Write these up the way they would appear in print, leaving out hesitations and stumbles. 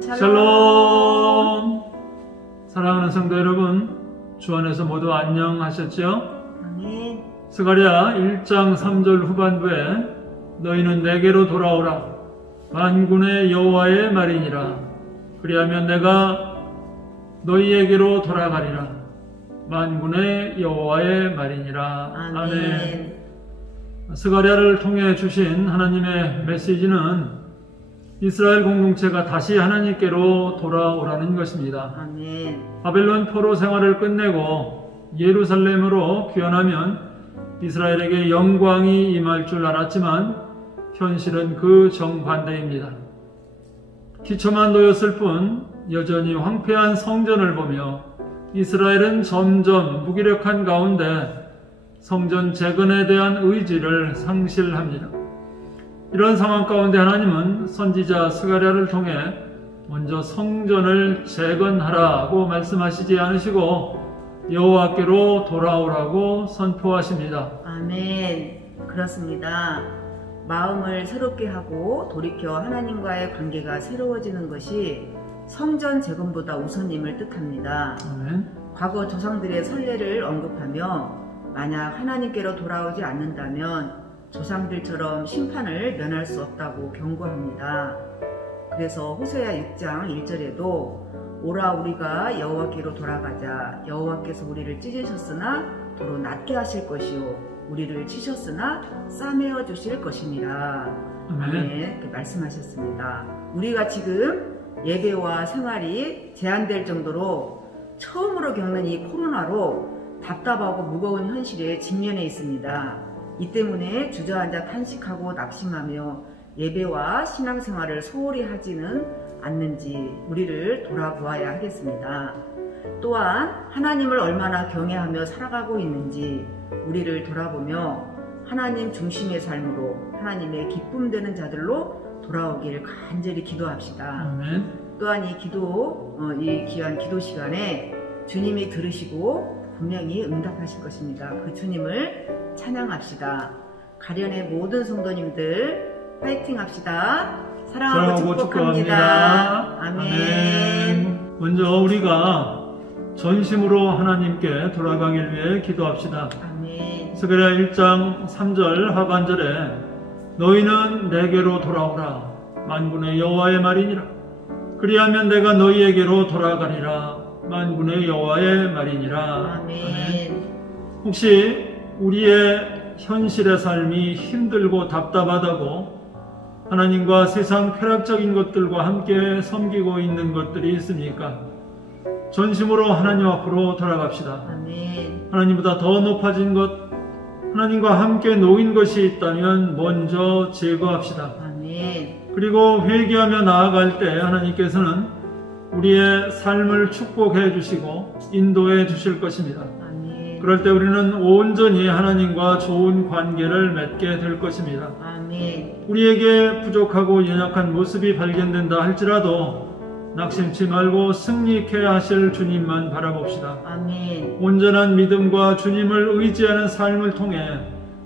샬롬! 사랑하는 성도 여러분, 주 안에서 모두 안녕하셨죠? 아멘. 스가랴 1장 3절 후반부에 너희는 내게로 돌아오라. 만군의 여호와의 말이니라. 그리하면 내가 너희에게로 돌아가리라. 만군의 여호와의 말이니라. 아멘. 스가랴를 통해 주신 하나님의 메시지는 이스라엘 공동체가 다시 하나님께로 돌아오라는 것입니다. 아멘. 바벨론 포로 생활을 끝내고 예루살렘으로 귀환하면 이스라엘에게 영광이 임할 줄 알았지만 현실은 그 정반대입니다. 기초만 놓였을 뿐 여전히 황폐한 성전을 보며 이스라엘은 점점 무기력한 가운데 성전 재건에 대한 의지를 상실합니다. 이런 상황 가운데 하나님은 선지자 스가랴를 통해 먼저 성전을 재건하라고 말씀하시지 않으시고 여호와께로 돌아오라고 선포하십니다. 아멘. 그렇습니다. 마음을 새롭게 하고 돌이켜 하나님과의 관계가 새로워지는 것이 성전 재건보다 우선임을 뜻합니다. 아멘. 과거 조상들의 선례를 언급하며 만약 하나님께로 돌아오지 않는다면 조상들처럼 심판을 면할 수 없다고 경고합니다. 그래서 호세아 6장 1절에도 오라 우리가 여호와께로 돌아가자. 여호와께서 우리를 찢으셨으나 도로 낫게 하실 것이요 우리를 치셨으나 싸매어 주실 것이니라. 아멘. 이렇게 말씀하셨습니다. 우리가 지금 예배와 생활이 제한될 정도로 처음으로 겪는 이 코로나로 답답하고 무거운 현실에 직면해 있습니다. 이 때문에 주저앉아 탄식하고 낙심하며 예배와 신앙생활을 소홀히 하지는 않는지 우리를 돌아보아야 하겠습니다. 또한 하나님을 얼마나 경외하며 살아가고 있는지 우리를 돌아보며 하나님 중심의 삶으로 하나님의 기쁨 되는 자들로 돌아오길 간절히 기도합시다. 아멘. 또한 이 귀한 기도 시간에 주님이 들으시고 분명히 응답하실 것입니다. 그 주님을 찬양합시다. 가련의 모든 성도님들 파이팅 합시다. 사랑하고 축복합니다. 아멘. 먼저 우리가 전심으로 하나님께 돌아가길 위해 기도합시다. 아멘. 스가랴 1장 3절 하반절에 너희는 내게로 돌아오라. 만군의 여호와의 말이니라. 그리하면 내가 너희에게로 돌아가리라. 만군의 여호와의 말이니라. 아멘. 혹시 우리의 현실의 삶이 힘들고 답답하다고 하나님과 세상 쾌락적인 것들과 함께 섬기고 있는 것들이 있습니까? 전심으로 하나님 앞으로 돌아갑시다. 아멘. 하나님보다 더 높아진 것, 하나님과 함께 놓인 것이 있다면 먼저 제거합시다. 아멘. 그리고 회개하며 나아갈 때 하나님께서는 우리의 삶을 축복해 주시고 인도해 주실 것입니다. 그럴 때 우리는 온전히 하나님과 좋은 관계를 맺게 될 것입니다. 아멘. 우리에게 부족하고 연약한 모습이 발견된다 할지라도 낙심치 말고 승리케 하실 주님만 바라봅시다. 아멘. 온전한 믿음과 주님을 의지하는 삶을 통해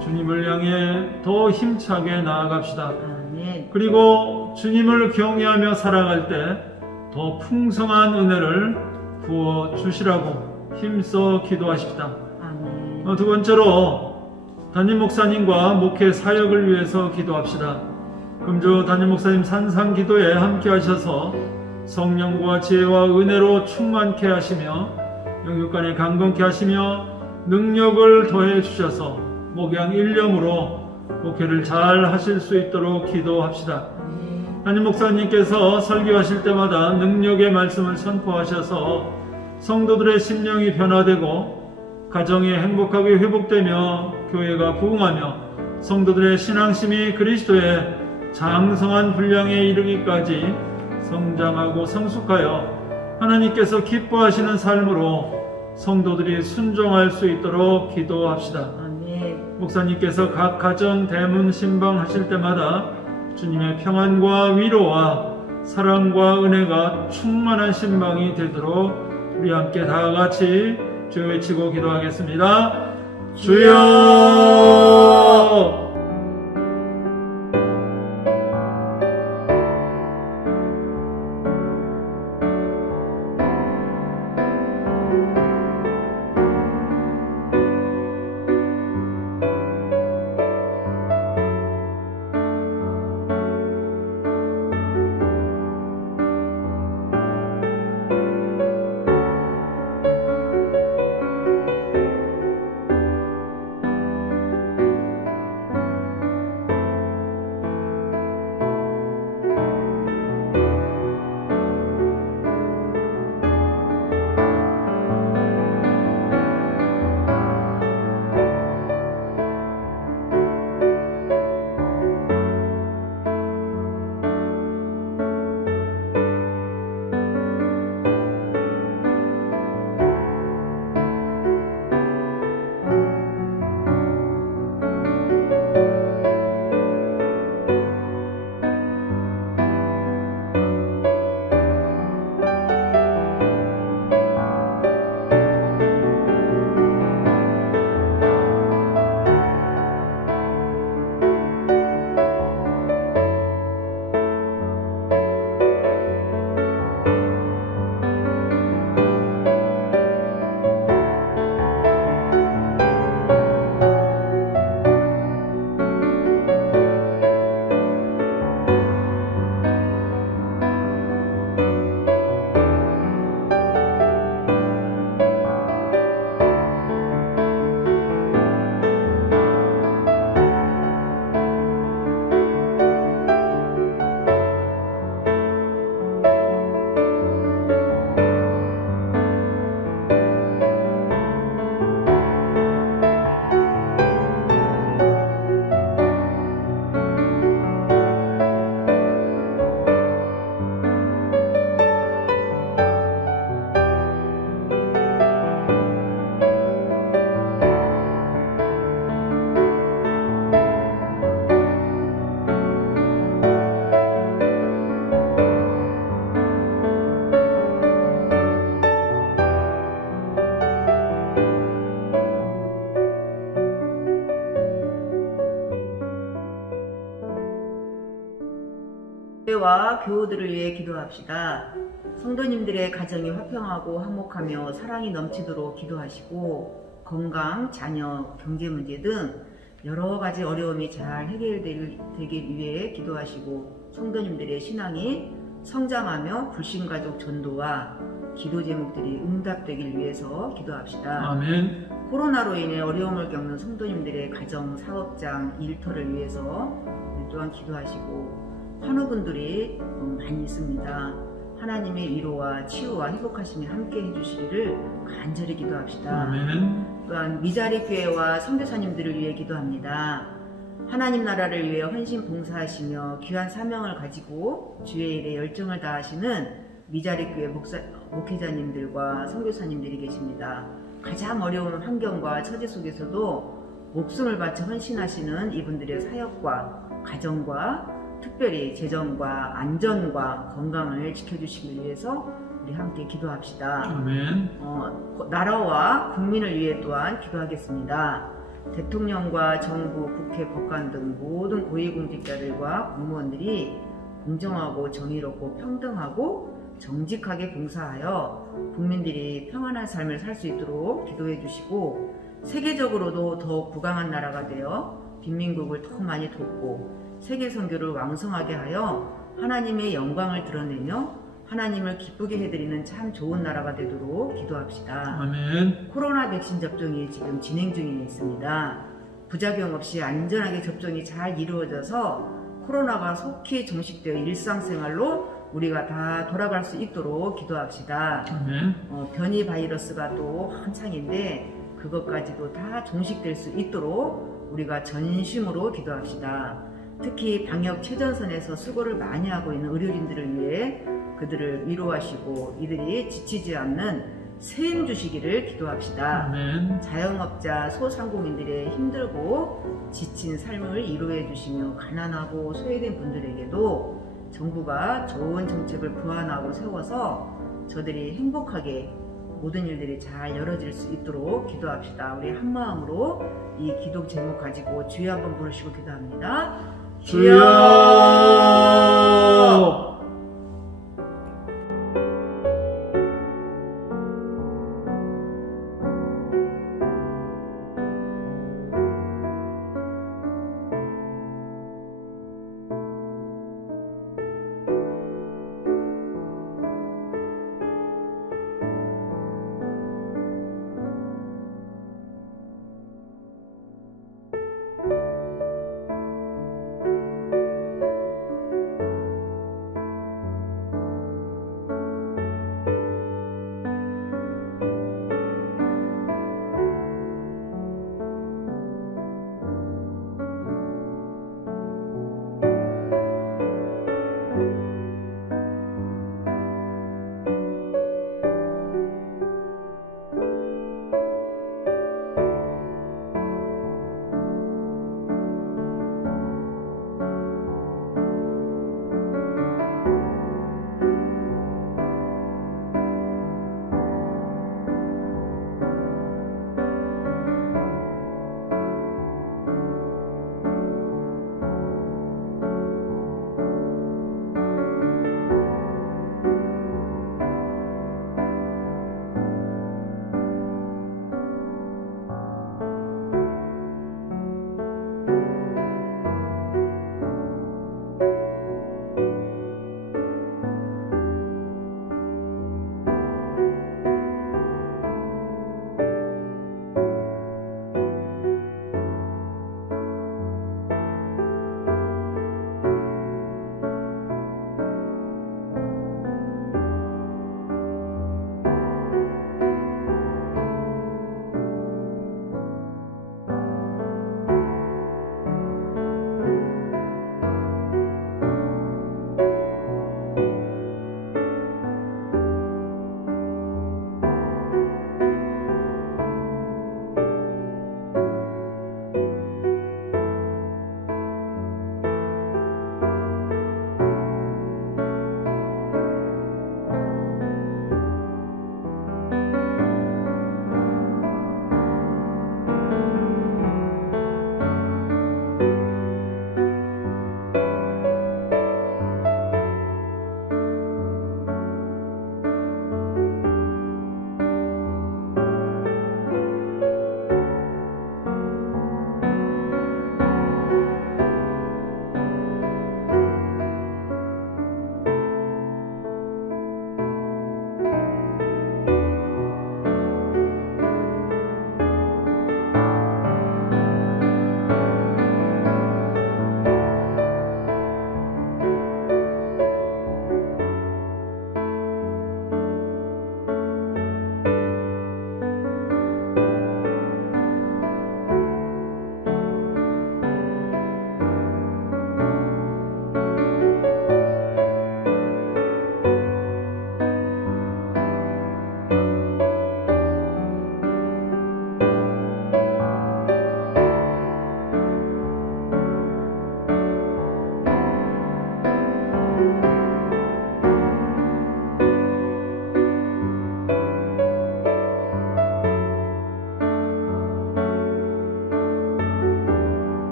주님을 향해 더 힘차게 나아갑시다. 아멘. 그리고 주님을 경외하며 살아갈 때 더 풍성한 은혜를 부어 주시라고 힘써 기도하십시다. 아멘. 두 번째로 담임 목사님과 목회 사역을 위해서 기도합시다. 금주 담임 목사님 산상 기도에 함께 하셔서 성령과 지혜와 은혜로 충만케 하시며 영육간에 강건케 하시며 능력을 더해 주셔서 목양 일념으로 목회를 잘 하실 수 있도록 기도합시다. 담임 목사님께서 설교하실 때마다 능력의 말씀을 선포하셔서 성도들의 심령이 변화되고 가정이 행복하게 회복되며 교회가 부흥하며 성도들의 신앙심이 그리스도의 장성한 분량에 이르기까지 성장하고 성숙하여 하나님께서 기뻐하시는 삶으로 성도들이 순종할 수 있도록 기도합시다. 아멘. 목사님께서 각 가정 대문 신방하실 때마다 주님의 평안과 위로와 사랑과 은혜가 충만한 신방이 되도록 우리 함께 다 같이 주 외치고 기도하겠습니다. 주여! 교회와 교우들을 위해 기도합시다. 성도님들의 가정이 화평하고 화목하며 사랑이 넘치도록 기도하시고 건강, 자녀, 경제 문제 등 여러 가지 어려움이 잘 해결되길 위해 기도하시고 성도님들의 신앙이 성장하며 불신가족 전도와 기도 제목들이 응답되길 위해서 기도합시다. 아멘. 코로나로 인해 어려움을 겪는 성도님들의 가정, 사업장, 일터를 위해서 또한 기도하시고 환우분들이 많이 있습니다. 하나님의 위로와 치유와 회복하심이 함께 해주시기를 간절히 기도합시다. 아멘. 또한 미자리 교회와 선교사님들을 위해 기도합니다. 하나님 나라를 위해 헌신 봉사하시며 귀한 사명을 가지고 주의 일에 열정을 다하시는 미자리 교회 목회자님들과 선교사님들이 계십니다. 가장 어려운 환경과 처지 속에서도 목숨을 바쳐 헌신하시는 이분들의 사역과 가정과 특별히 재정과 안전과 건강을 지켜주시기 위해서 우리 함께 기도합시다. 아멘. 나라와 국민을 위해 또한 기도하겠습니다. 대통령과 정부, 국회, 법관 등 모든 고위공직자들과 공무원들이 공정하고 정의롭고 평등하고 정직하게 봉사하여 국민들이 평안한 삶을 살 수 있도록 기도해 주시고 세계적으로도 더욱 부강한 나라가 되어 빈민국을 더 많이 돕고 세계 선교를 왕성하게 하여 하나님의 영광을 드러내며 하나님을 기쁘게 해드리는 참 좋은 나라가 되도록 기도합시다. 아멘. 코로나 백신 접종이 지금 진행 중에 있습니다. 부작용 없이 안전하게 접종이 잘 이루어져서 코로나가 속히 종식되어 일상생활로 우리가 다 돌아갈 수 있도록 기도합시다. 아멘. 변이 바이러스가 또 한창인데 그것까지도 다 종식될 수 있도록 우리가 전심으로 기도합시다. 특히 방역 최전선에서 수고를 많이 하고 있는 의료진들을 위해 그들을 위로하시고 이들이 지치지 않는 새 힘 주시기를 기도합시다. 아멘. 자영업자, 소상공인들의 힘들고 지친 삶을 위로해 주시며 가난하고 소외된 분들에게도 정부가 좋은 정책을 부안하고 세워서 저들이 행복하게 모든 일들이 잘 열어질 수 있도록 기도합시다. 우리 한마음으로 이 기도 제목 가지고 주여 한번 부르시고 기도합니다. 주여!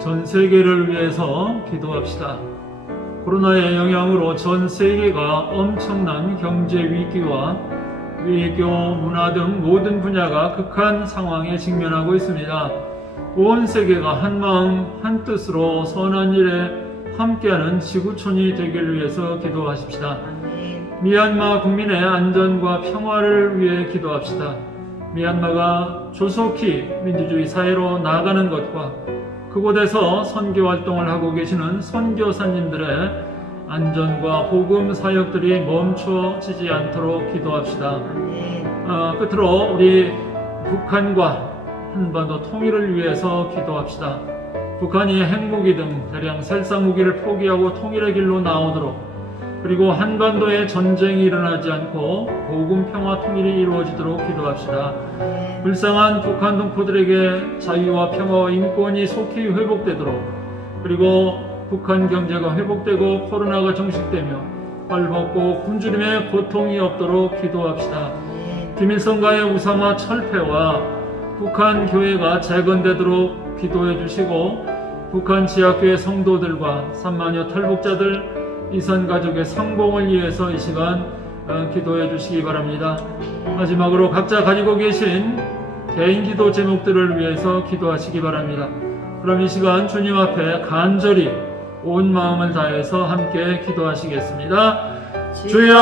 전 세계를 위해서 기도합시다. 코로나의 영향으로 전 세계가 엄청난 경제 위기와 외교, 문화 등 모든 분야가 극한 상황에 직면하고 있습니다. 온 세계가 한마음 한뜻으로 선한 일에 함께하는 지구촌이 되기를 위해서 기도하십시다. 미얀마 국민의 안전과 평화를 위해 기도합시다. 미얀마가 조속히 민주주의 사회로 나아가는 것과 그곳에서 선교 활동을 하고 계시는 선교사님들의 안전과 복음 사역들이 멈춰지지 않도록 기도합시다. 끝으로 우리 북한과 한반도 통일을 위해서 기도합시다. 북한이 핵무기 등 대량 살상무기를 포기하고 통일의 길로 나오도록, 그리고 한반도에 전쟁이 일어나지 않고 복음 평화 통일이 이루어지도록 기도합시다. 불쌍한 북한 동포들에게 자유와 평화와 인권이 속히 회복되도록, 그리고 북한 경제가 회복되고 코로나가 종식되며 발벗고 굶주림의 고통이 없도록 기도합시다. 김일성과의 우상화 철폐와 북한 교회가 재건되도록 기도해 주시고, 북한 지하교회 성도들과 3만여 탈북자들 이산 가족의 성공을 위해서 이 시간 기도해 주시기 바랍니다. 마지막으로 각자 가지고 계신 개인 기도 제목들을 위해서 기도하시기 바랍니다. 그럼 이 시간 주님 앞에 간절히 온 마음을 다해서 함께 기도하시겠습니다. 주여!